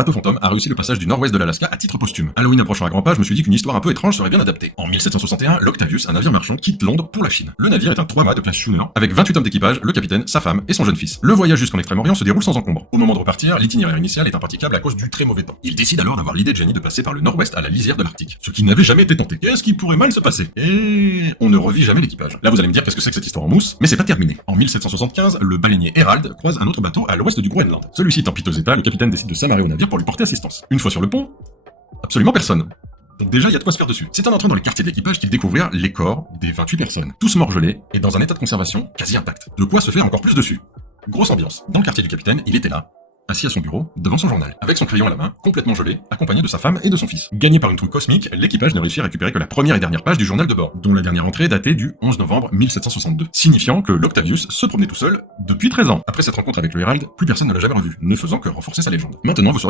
bateau fantôme a réussi le passage du nord-ouest de l'Alaska à titre posthume. Halloween approchant à grands pas, je me suis dit qu'une histoire un peu étrange serait bien adaptée. En 1761, l'Octavius, un navire marchand, quitte Londres pour la Chine. Le navire est un 3-mâts de classe schooner, avec 28 hommes d'équipage, le capitaine, sa femme et son jeune fils. Le voyage jusqu'en Extrême-Orient se déroule sans encombre. Au moment de repartir, l'itinéraire initial est impraticable à cause du très mauvais temps. Il décide alors d'avoir l'idée de génie de passer par le nord-ouest à la lisière de l'Arctique, ce qui n'avait jamais été tenté. Qu'est-ce qui pourrait mal se passer? Et on ne revit jamais l'équipage. Là vous allez me dire qu'est-ce que c'est que cette histoire en mousse, mais c'est pas terminé. En 1775, le baleinier Herald croise un autre bateau à l'ouest du Groenland. Celui-ci est en piteux état, le capitaine décide de s'amarrer au navire pour lui porter assistance. Une fois sur le pont, absolument personne. Donc déjà, il y a de quoi se faire dessus. C'est en entrant dans les quartiers de l'équipage qu'il découvrirent les corps des 28 personnes, tous morgelés et dans un état de conservation quasi intact. De quoi se faire encore plus dessus. Grosse ambiance. Dans le quartier du capitaine, il était là, assis à son bureau, devant son journal, avec son crayon à la main, complètement gelé, accompagné de sa femme et de son fils. Gagné par une trouille cosmique, l'équipage ne réussit à récupérer que la première et dernière page du journal de bord, dont la dernière entrée datait du 11 novembre 1762, signifiant que l'Octavius se promenait tout seul depuis 13 ans. Après cette rencontre avec le Herald, plus personne ne l'a jamais revu, ne faisant que renforcer sa légende. Maintenant, vous saurez